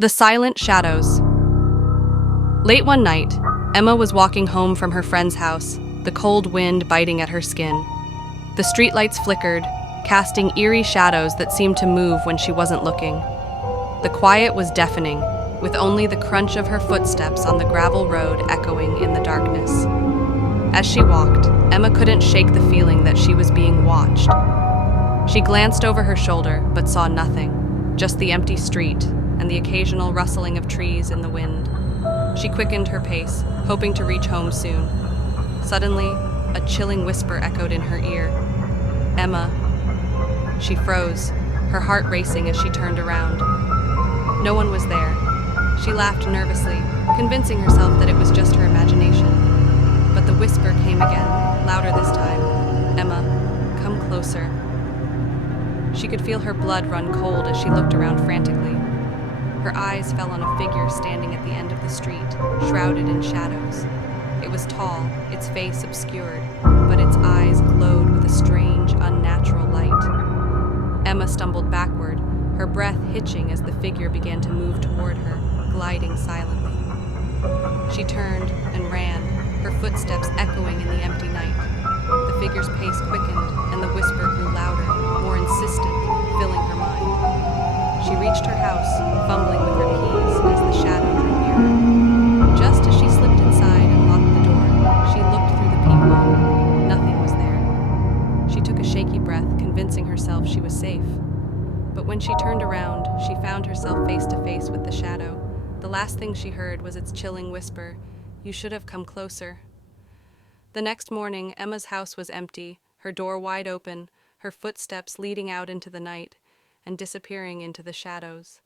The Silent Shadows. Late one night, Emma was walking home from her friend's house, the cold wind biting at her skin. The streetlights flickered, casting eerie shadows that seemed to move when she wasn't looking. The quiet was deafening, with only the crunch of her footsteps on the gravel road echoing in the darkness. As she walked, Emma couldn't shake the feeling that she was being watched. She glanced over her shoulder, but saw nothing, just the empty street and the occasional rustling of trees in the wind. She quickened her pace, hoping to reach home soon. Suddenly, a chilling whisper echoed in her ear. "Emma." She froze, her heart racing as she turned around. No one was there. She laughed nervously, convincing herself that it was just her imagination. But the whisper came again, louder this time. "Emma, come closer." She could feel her blood run cold as she looked around frantically. Her eyes fell on a figure standing at the end of the street, shrouded in shadows. It was tall, its face obscured, but its eyes glowed with a strange, unnatural light. Emma stumbled backward, her breath hitching as the figure began to move toward her, gliding silently. She turned and ran, her footsteps echoing in the empty night. The figure's pace quickened, and the whisper grew louder, more insistent, filling her mind. She reached her house, fumbling with her keys as the shadow drew nearer. Just as she slipped inside and locked the door, she looked through the peephole. Nothing was there. She took a shaky breath, convincing herself she was safe. But when she turned around, she found herself face to face with the shadow. The last thing she heard was its chilling whisper, "You should have come closer." The next morning, Emma's house was empty, her door wide open, her footsteps leading out into the night and disappearing into the shadows.